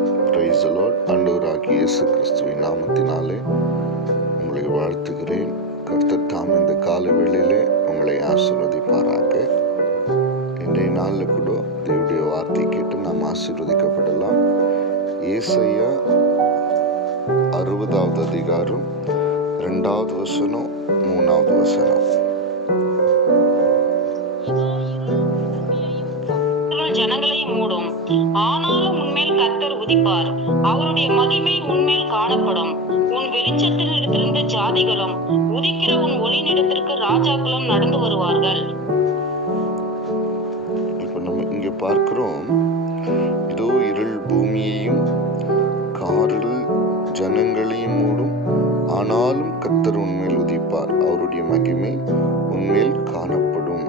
Price ஆண்டவராகி இயேசு கிறிஸ்துவின் நாமத்தினாலே உங்களை வாழ்த்துகிறேன். கர்த்தர் தாம் இந்த காலை வேளையிலே உங்களை ஆசீர்வதிப்பாராக. இன்றைய நாளில் கூட தேவடைய வார்த்தை கேட்டு நாம் ஆசீர்வதிக்கப்படலாம். ஏசையா அறுபதாவது அதிகாரம் ரெண்டாவது வசனம் மூணாவது வசனம். ஜனங்களை மூடும் ஆனாலும் கர்த்தர் உதிப்பார். அவருடைய மகிமை உன்மேல் காணப்படும். உன் வெளிச்சத்தில் இருந்திருந்த ஜாதிகளும் உதிக்கிற உன் ஒளிநிடத்திற்கு ராஜாக்களும் நடந்து வருவார்கள். இப்போ நம்ம இங்கே பார்க்கிறோம். இதோ இருள் பூமியையும் காரில் ஜனங்களையும் மூடும். ஆனாலும் கத்தர் உண்மையில் உதிப்பார். அவருடைய மகிமை உண்மையில் காணப்படும்.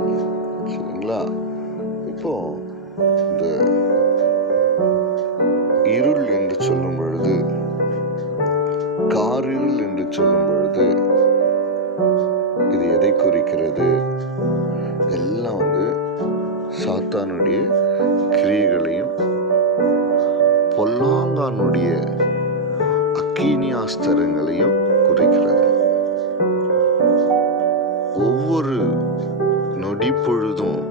சரிங்களா? இப்போ இந்த இருள் என்று சொல்லும் பொழுது காரிருள் என்று சொல்லும் பொழுது இது எதை குறிக்கிறது? எல்லாம் வந்து சாத்தானுடைய கிரியைகளையும் பொல்லாங்கானுடைய அக்கீனியாஸ்தரங்களையும் குறிக்கிறது. ஒவ்வொரு நொடி பொழுதும்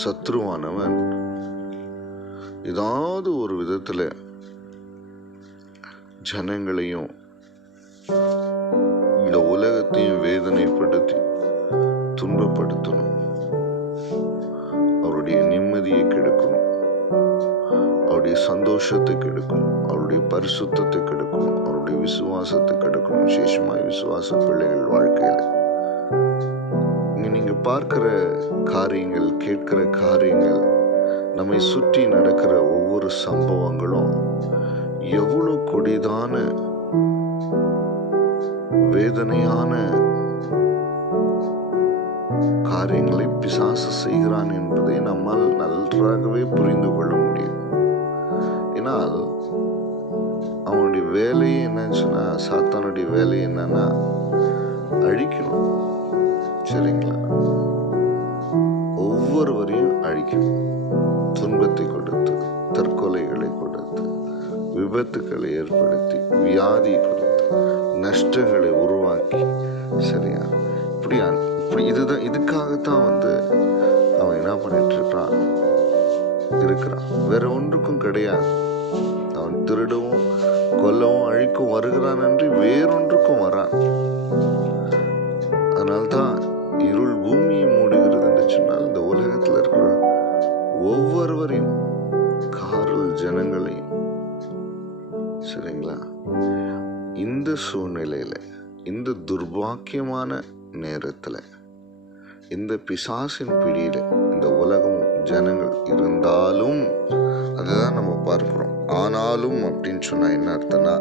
சத்ருவானவன் ஏதாவது ஒரு விதத்தில் ஜனங்களையும் இந்த உலகத்தையும் வேதனைப்படுத்தி துன்பப்படுத்தணும். அவருடைய நிம்மதியை கெடுக்கணும். அவருடைய சந்தோஷத்தை கெடுக்கணும். அவருடைய பரிசுத்தத்தை கெடுக்கணும். அவருடைய விசுவாசத்தை கெடுக்கணும். விசேஷமாய் விசுவாச பிள்ளைகள் வாழ்க்கையில். நீங்கள் நீங்க பார்க்கிற காரியங்கள் கேட்கிற காரியங்கள் நம்மை சுற்றி நடக்கிற ஒவ்வொரு சம்பவங்களும் எவ்வளோ கொடிதான வேதனையான காரியங்களை பிசாசு செய்கிறான் என்பதை நம்மால் நன்றாகவே புரிந்து கொள்ள முடியும். ஏன்னால் அவனுடைய வேலையே என்னச்சுன்னா சாத்தானுடைய வேலை என்னன்னா அழிக்கணும். சரிங்களா? பாதிப்புகளை கொடுத்து விபத்துக்களை ஏற்படுத்தி வியாதி கொடுத்து நஷ்டங்களை உருவாக்கி சரியா? இப்படியா? இப்படி இதுதான் இதுக்காகத்தான் வந்து அவன் என்ன பண்ணிட்டு இருக்கிறான் இருக்கிறான். வேற ஒன்றுக்கும் கிடையாது. அவன் திருடவும் கொல்லவும் அழிக்கும் வருகிறான் என்று வேறொன்றுக்கும் வரான். அதனால்தான் இருள் பூமியை மூடுகிறது என்று சொன்னால் இந்த உலகத்தில் இருக்கிற ஒவ்வொருவரையும் ஜனங்களையும். சரிங்களா? இந்த சூழ்நிலையில் இந்த துர்பாக்கியமான நேரத்தில் இந்த பிசாசின் பிடியில் இந்த உலகம் ஜனங்கள் இருந்தாலும் அதுதான் நம்ம பார்க்குறோம். ஆனாலும் அப்படின்னு சொன்னால் என்ன அர்த்தம்னா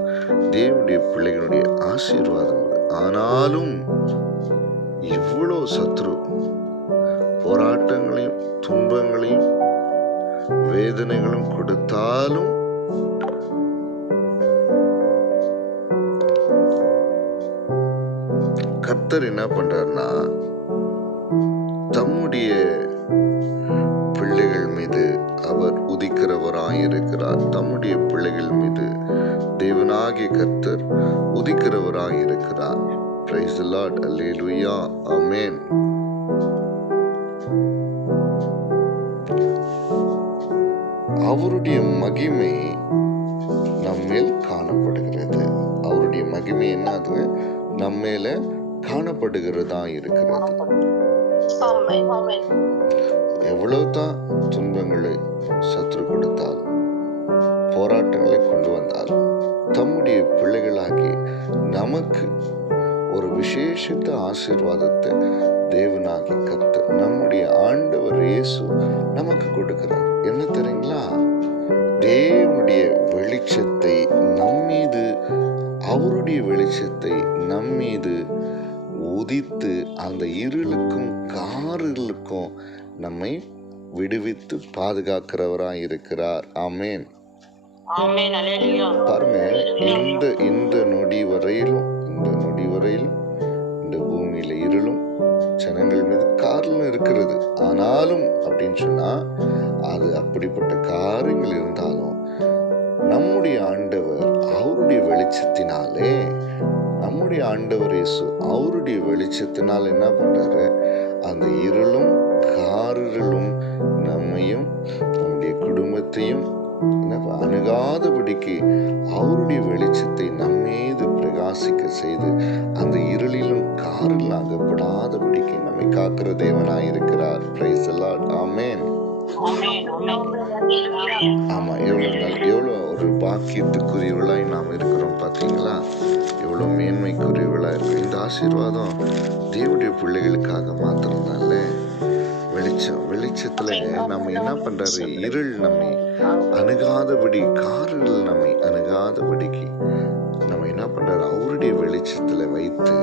தேவனுடைய பிள்ளைகளுடைய ஆசீர்வாதம் ஆனாலும் இவ்வளோ சத்ரு போராட்டங்களையும் துன்பங்களையும் வேதனைகளும் கொடுத்தாலும் கர்த்தர் என்ன பண்றாருன்னா தம்முடைய பிள்ளைகள் மீது அவர் உதிக்கிறவராயிருக்கிறார். தம்முடைய பிள்ளைகள் மீது தேவனாகிய கர்த்தர் உதிக்கிறவராயிருக்கிறார். பிரைஸ் லார்ட் அல்லேலூயா ஆமென் அவருடைய மகிமை நம்மேல் காணப்படுகிறது. அவருடைய மகிமை என்னது? நம்மேல காணப்படுகிறதா இருக்கிறது. எவ்வளவுதான் துன்பங்களை சத்ரு கொடுத்தாலும் போராட்டங்களை கொண்டு வந்தாலும் தம்முடைய பிள்ளைகளாகி நமக்கு ஒரு விசேஷித்த ஆசீர்வாதத்தை தேவனாகி கத்து நம்முடைய ஆண்டவர் இயேசு நமக்கு கொடுக்கிறார். என்ன தெரியுங்களா? தேவனுடைய வெளிச்சத்தை நம்மீது அவருடைய வெளிச்சத்தை நம்மீது உதித்து அந்த இருளுக்கும் காரிருளுக்கும் நம்மை விடுவித்து பாதுகாக்கிறவராய் இருக்கிறார். ஆமென். பாருங்க இந்த இந்த நொடி வரையிலும் இருந்தாலும் அப்படின்னு சொன்னால் அது அப்படிப்பட்ட காரியங்கள் இருந்தாலும் நம்முடைய ஆண்டவர் அவருடைய வெளிச்சத்தினாலே நம்முடைய ஆண்டவர் இயேசு அவருடைய வெளிச்சத்தினால் என்ன பண்ணுறாரு அந்த இருளும் காரிருளும் நம்மையும் நம்முடைய குடும்பத்தையும் அணுகாதபடிக்கு அவருடைய வெளிச்சத்தை நம்மீது பிரகாசிக்க செய்து அந்த இருளிலும் காரில் அகப்படாதபடிக்கு நம்மை காக்கிற தேவனாய் இருக்கிறார். பிரைஸ் அலாட் ஆமேன் ஆமென் ஆமா எவ்வளவு எவ்வளோ ஒரு பாக்கியத்துக்குரியவளாய் நாம் இருக்கிறோம் பார்த்தீங்களா? எவ்வளோ மேன்மைக்குரியவளா இருக்கு இந்த ஆசீர்வாதம் தேவனுடைய பிள்ளைகளுக்காக மாத்திரம்தான்ல வெளிச்சம் வெளிச்சத்தில் நம்ம என்ன பண்ணுறாரு இருள் நம்மை அணுகாதபடி காரில் நம்மை அணுகாதபடிக்கு வெளிச்சத்தில் வைத்து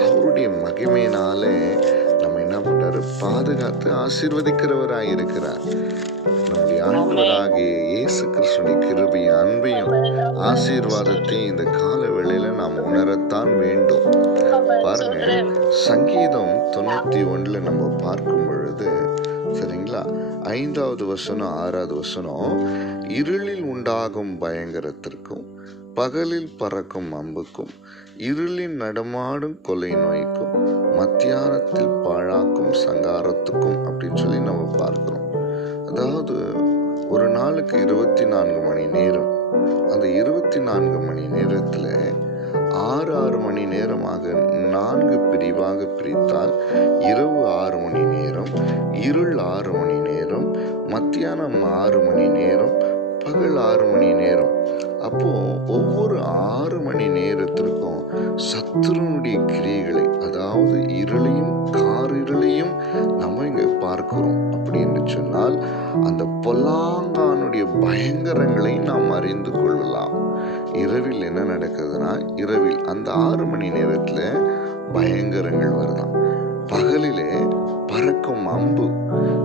அவருடைய மகிமையினால நம்ம என்ன பண்ணுறாரு பாதுகாத்து ஆசீர்வதிக்கிறவராக இருக்கிறார் நம்முடைய ஆண்டவராகிய இயேசு கிருஷ்ணனுடைய கிருபையும் அன்பையும் ஆசீர்வாதத்தையும் இந்த கால வேளையில் நாம் உணரத்தான் வேண்டும். பாருங்க சங்கீதம் தொண்ணூத்தி ஒன்றில் நம்ம பார்க்கும் பொழுது சரிங்களா? ஐந்தாவது வசனம் ஆறாவது வசனம் இருளில் உண்டாகும் பயங்கரத்திற்கும் பகலில் பறக்கும் அம்புக்கும் இருளின் நடமாடும் கொலை நோய்க்கும் மத்தியானத்தில் பாழாக்கும் சங்காரத்துக்கும் அப்படின்னு சொல்லி நம்ம பார்க்குறோம். அதாவது ஒரு நாளுக்கு இருபத்தி நான்கு மணி நேரம். அந்த இருபத்தி நான்கு மணி நேரத்தில் ஆறு ஆறு மணி நேரமாக நான்கு பிரிவாக பிரித்தால் இரவு ஆறு மணி நேரம் இருள் ஆறு மணி நேரம் மத்தியானம் ஆறு மணி நேரம் பகல் ஆறு மணி நேரம். அப்போ ஒவ்வொரு ஆறு மணி நேரத்திற்கும் சத்துருனுடைய கிரியைகளை அதாவது இருளையும் காரிருளையும் நம்ம இங்க பார்க்கிறோம். அப்படின்னு சொன்னால் அந்த பொல்லாங்கானுடைய பயங்கரங்களை நாம் அறிந்து கொள்ளலாம். இரவில் என்ன நடக்குதுன்னா இரவில் அந்த ஆறு மணி நேரத்துல பயங்கரங்கள் வருதாம் பகலிலே பறக்கும் அம்பு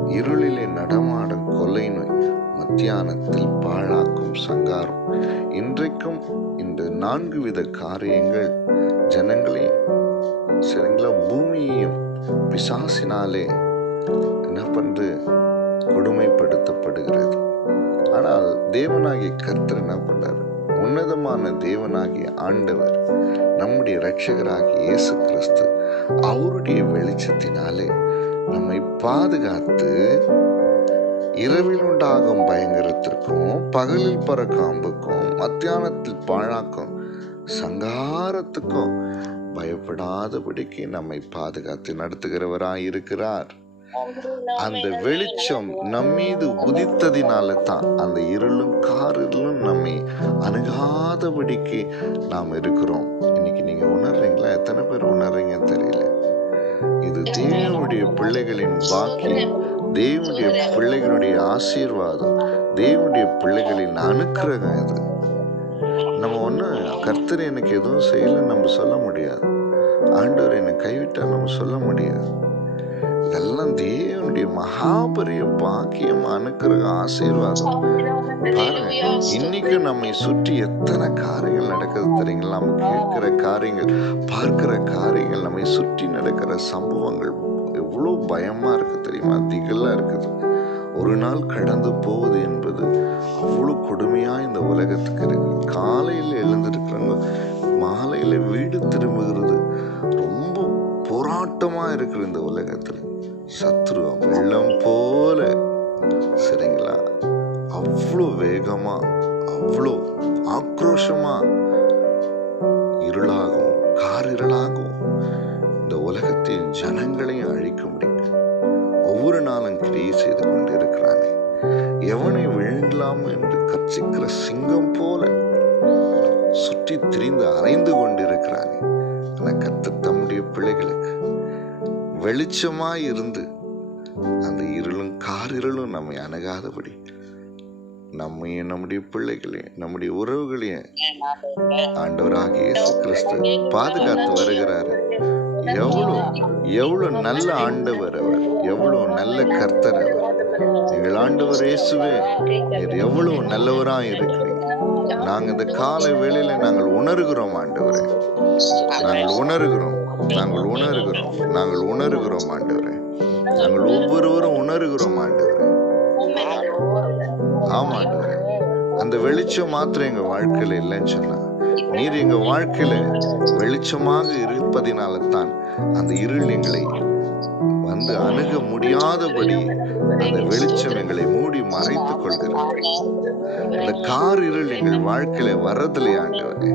இருளிலே நடமாடும் கொலை நோய் மத்தியானத்தில் பாழாக்கும் சங்காரம். இன்றைக்கும் இந்த நான்கு வித காரியங்கள் ஜனங்களையும் சரிங்களா பூமியையும் பிசாசினாலே என்ன பண்ணுறது கொடுமைப்படுத்தப்படுகிறது. ஆனால் தேவனாகிய கர்த்தர் என்ன பண்ணார்? உன்னதமான தேவனாகிய ஆண்டவர் நம்முடைய இரட்சகராகிய இயேசு கிறிஸ்து அவருடைய வெளிச்சத்தினாலே நம்மை பாதுகாத்து இரவில் உண்டாகும் பயங்கரத்திற்கும் பகலில் பறக்கும் அம்புக்கும் மத்தியானத்தில் பாழாக்கும் சங்காரத்துக்கும் பயப்படாதபடிக்கு நம்மை பாதுகாத்து நடத்துகிறவராய் இருக்கிறார் அந்த வெளிச்சம் நம்மீது உதித்ததினால தான் அந்த இருளும் காரிலும் நம்மை அணுகாதபடிக்கு நாம் இருக்கிறோம். இன்னைக்கு நீங்க உணர்றீங்களா? எத்தனை பேர் உணர்றீங்கன்னு தெரியல. இது தேவனுடைய பிள்ளைகளின் பாக்கியம். தேவனுடைய பிள்ளைகளுடைய ஆசீர்வாதம் தேவனுடைய பிள்ளைகளின் அனுக்கிரகம் இது. நம்ம ஒன்றும் கர்த்தர் எனக்கு எதுவும் செய்யலைன்னு நம்ம சொல்ல முடியாது. ஆண்டவர் என்னை கைவிட்டால் நம்ம சொல்ல முடியாது. இதெல்லாம் தேவனுடைய மகாபரிய பாக்கியம் அனுக்கிற ஆசீர்வாதம். பாருங்க இன்னைக்கு நம்மை சுற்றி எத்தனை காரியங்கள் நடக்குது தெரியுங்களா? நம்ம கேட்கிற காரியங்கள் பார்க்கிற காரியங்கள் நம்மை சுற்றி நடக்கிற சம்பவங்கள் எவ்வளோ பயமாக இருக்குது தெரியுமா? திகழா இருக்குது. ஒரு நாள் கடந்து போவது என்பது அவ்வளோ கொடுமையாக இந்த உலகத்துக்கு இருக்கு. காலையில் எழுந்திருக்கிறவங்க மாலையில் வீடு திரும்புகிறது ரொம்ப போராட்டமாக இருக்குது இந்த உலகத்தில். சத்ரு வெள்ளம் போல. சரிங்களா? அவ்வளோ வேகமாக அவ்வளோ ஆக்ரோஷமா இருளாகவும் இருளாகும் இந்த உலகத்தின் ஜனங்களையும் அழிக்க முடியும்? ஒவ்வொரு நாளும் கிரியை செய்து கொண்டு இருக்கிறானே எவனை விழுங்கலாம் என்று கர்ச்சிக்கிற சிங்கம் போல சுற்றி திரிந்து அலைந்து கொண்டிருக்கிறானே. ஆனா கர்த்தர் தம்முடைய பிள்ளைகளுக்கு வெளிச்சமாய் இருந்து அந்த இருளும் காரிருளும் நம்மை அணுகாதபடி நம்மையும் நம்முடைய பிள்ளைகளையும் நம்முடைய உறவுகளையும் ஆண்டவராகிய இயேசு கிறிஸ்து பாதுகாத்து வருகிறாரு. எவ்வளோ எவ்வளோ நல்ல ஆண்டவர் அவர் எவ்வளோ நல்ல கர்த்தர் அவர். எங்கள் ஆண்டவர் இயேசுவே எவ்வளோ நல்லவராக இருக்கிறீங்க நாங்கள் இந்த காலை வேளையில நாங்கள் உணர்கிறோம் ஆண்டவரே. நாங்கள் உணர்கிறோம் நாங்கள் உணர்கிறோம் நாங்கள் உணர்கிறோம் ஆண்டவரே. நாங்கள் ஒவ்வொருவரும் உணர்கிறோம் ஆண்டவரே. ஆமா ஆண்டவரே. அந்த வெளிச்சம் மாத்திரம் எங்கள் வாழ்க்கையில் இல்லைன்னு சொன்னா நீர் எங்க வாழ்க்கையில வெளிச்சமாக இருப்பதினால தான் அந்த இருள் எங்களை வந்து அணுக முடியாதபடி அந்த வெளிச்சம் எங்களை மூடி மறைத்துக் கொள்கிறது அந்த கார் இருள் எங்கள் வாழ்க்கையில வரதில்லை ஆண்டவரே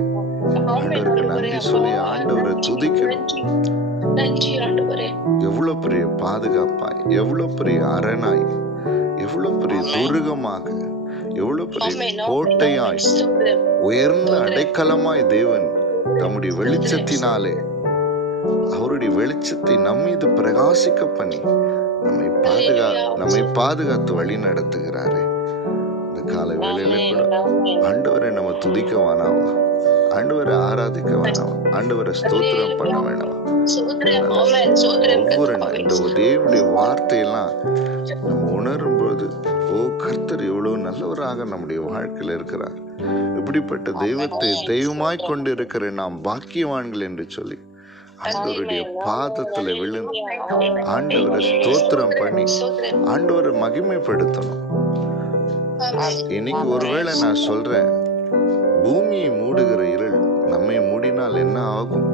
ஆண்டவருக்கு நன்றி சொல்லி ஆண்டவரை துதிக்கணும் எவ்வளவு பெரிய பாதுகாப்பாய் எவ்வளவு பெரிய அரணாய் எவ்வளவு பெரிய துருகமாக எவ்வளவு பெரிய. கோட்டையாய். உயர்ந்த அடைக்கலமாய் தேவன் தம்முடைய வெளிச்சத்தினாலே அவருடைய வெளிச்சத்தை நம் மீது பிரகாசிக்க பண்ணி நம்மை பாதுகா நம்மை பாதுகாத்து வழி நடத்துகிறாரே கால வேளையில கூட. ஆண்டவரை நம்ம துதிக்க வேணாமா. ஆண்டவரை ஆராதிக்க வேணாமா. ஆண்டவரை ஸ்தோத்திரம் பண்ண வேணாமா. ஒவ்வொரு. இந்த தேவனுடைய வார்த்தையெல்லாம் நம்ம உணரும் பொழுது ஓ கர்த்தர் எவ்வளவு நல்லவராக நம்முடைய வாழ்க்கையில் இருக்கிறார். இப்படிப்பட்ட தெய்வத்தை தெய்வமாய் கொண்டு இருக்கிற நாம் பாக்கியவான்கள் என்று சொல்லி ஆண்டவருடைய பாதத்துல விழுந்து ஆண்டவரை ஸ்தோத்திரம் பண்ணி. ஆண்டவரை மகிமைப்படுத்தணும். இன்னைக்கு ஒருவேளை நான் சொல்றேன். பூமியை மூடுகிற இருள் நம்மை மூடினால் என்ன ஆகும்?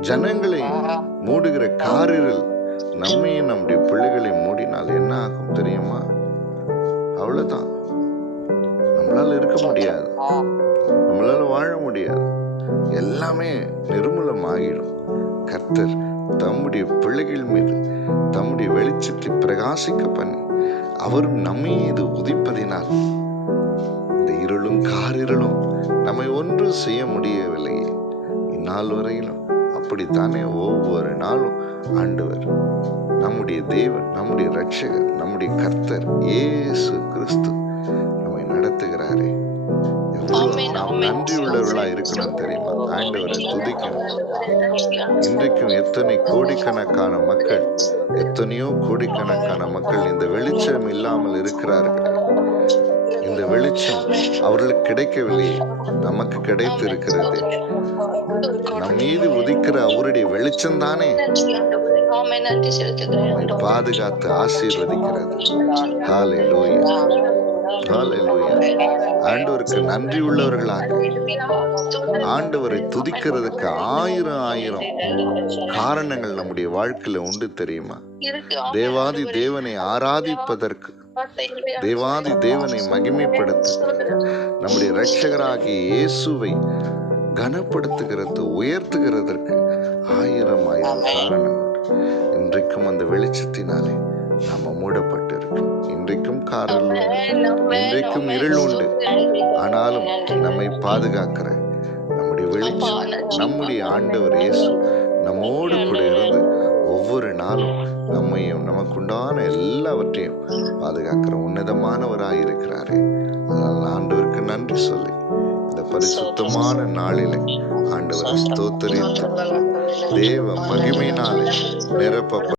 ஜனங்களை மூடுகிற காரிருள் நம்மையும் நம்முடைய பிள்ளைகளை மூடினால் என்ன ஆகும் தெரியுமா? அவ்வளவுதான். நம்மளால இருக்க முடியாது. நம்மளால வாழ முடியாது. எல்லாமே நிர்மூலம் ஆகிடும் கர்த்தர் தம்முடைய பிள்ளைகள் மீது தம்முடைய வெளிச்சத்தை பிரகாசிக்க பண்ணி அவர் நம்மீது உதிப்பதினால் இந்த இருளும் காரிருளும் நம்மை ஒன்றும் செய்ய முடியவில்லையே. இந்நாள் வரையிலும் அப்படித்தானே ஒவ்வொரு நாளும் ஆண்டவர் நம்முடைய தேவன் நம்முடைய ரட்சகர் நம்முடைய கர்த்தர் இயேசு கிறிஸ்து நம்மை நடத்துகிறாரே. ஆமென். நாம் ஆமென். நன்றி உள்ளவர்களா இருக்கணும் தெரியுமா? ஆண்டவரை துதிக்கணும். இன்றைக்கும் எத்தனை கோடிக்கணக்கான மக்கள் எத்தனையோ கோடிக்கணக்கான மக்கள் இந்த வெளிச்சம் இல்லாமல் இருக்கிறார்கள். இந்த வெளிச்சம் அவர்களுக்கு கிடைக்கவில்லையே. நமக்கு கிடைத்திருக்கிறது. நம் மீது உதிக்கிற அவருடைய வெளிச்சம் தானே. பாதுகாத்து ஆசீர்வதிக்கிறது. ஆண்டவருக்கு நன்றி உள்ளவர்களாக ஆண்டவரை துதிக்கிறதுக்கு ஆயிரம் ஆயிரம் காரணங்கள் நம்முடைய வாழ்க்கையில உண்டு தெரியுமா? தேவாதி தேவனை ஆராதிப்பதற்கு தேவாதி தேவனை மகிமைப்படுத்த நம்முடைய ரட்சகராகிய இயேசுவை கனப்படுத்துகிறது உயர்த்துகிறதற்கு ஆயிரம் ஆயிரம் காரணங்கள். இன்றைக்கும் அந்த வெளிச்சத்தினாலே நாம மூடப்பட்டிருக்கோம் இன்றைக்கும் காரில். இன்றைக்கும். இருள் உண்டு. ஆனாலும். நம்மை பாதுகாக்கிற நம்முடைய வெளிச்சம். நம்முடைய ஆண்டவர் இயேசு நம்மோடு கூட இருந்து ஒவ்வொரு நாளும் நம்மையும் நமக்குண்டான எல்லாவற்றையும் பாதுகாக்கிற உன்னதமானவராய் இருக்கிறாரே அதனால் ஆண்டவருக்கு நன்றி சொல்லி இந்த பரிசுத்தமான நாளிலே ஆண்டவரை ஸ்தோத்தரித்து தேவ மகிமையினாலே நிரப்ப